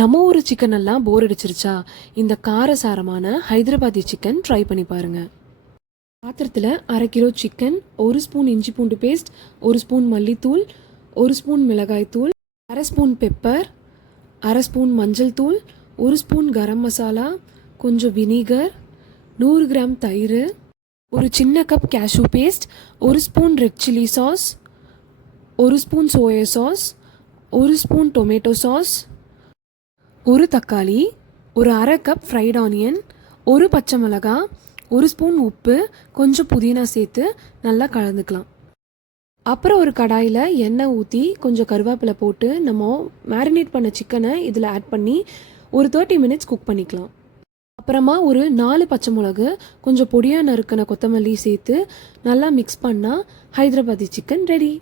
நம்ம ஊர் சிக்கன் எல்லாம் போர் அடிச்சிருச்சா? இந்த காரசாரமான ஹைதராபாதி சிக்கன் ட்ரை பண்ணி பாருங்க. பாத்திரத்தில் 1/2 கிலோ சிக்கன், 1 ஸ்பூன் இஞ்சி பூண்டு பேஸ்ட், 1 ஸ்பூன் மல்லித்தூள், 1 ஸ்பூன் மிளகாய் தூள், 1/2 ஸ்பூன் பெப்பர், 1/2 ஸ்பூன் மஞ்சள் தூள், 1 ஸ்பூன் கரம் மசாலா, கொஞ்சம் வினிகர், 100 கிராம் தயிர், ஒரு சின்ன cup cashew paste, 1 spoon red chilli sauce, 1 spoon soya sauce, 1 spoon tomato sauce, ஒரு தக்காளி, ஒரு 1/2 கப் ஃப்ரைட் ஆனியன், ஒரு பச்சை மிளகா, 1 ஸ்பூன் உப்பு, கொஞ்சம் புதினா சேர்த்து நல்லா கலந்துக்கலாம். அப்புறம் ஒரு கடாயில் எண்ணெய் ஊற்றி கொஞ்சம் கருவேப்பிலை போட்டு நம்ம மேரினேட் பண்ண சிக்கனை இதில் ஆட் பண்ணி ஒரு 30 மினிட்ஸ் குக் பண்ணிக்கலாம். அப்புறமா ஒரு 4 பச்சை மிளகு, கொஞ்சம் பொடியாக நறுக்கின கொத்தமல்லி சேர்த்து நல்லா மிக்ஸ் பண்ணால் ஹைதராபாதி சிக்கன் ரெடி.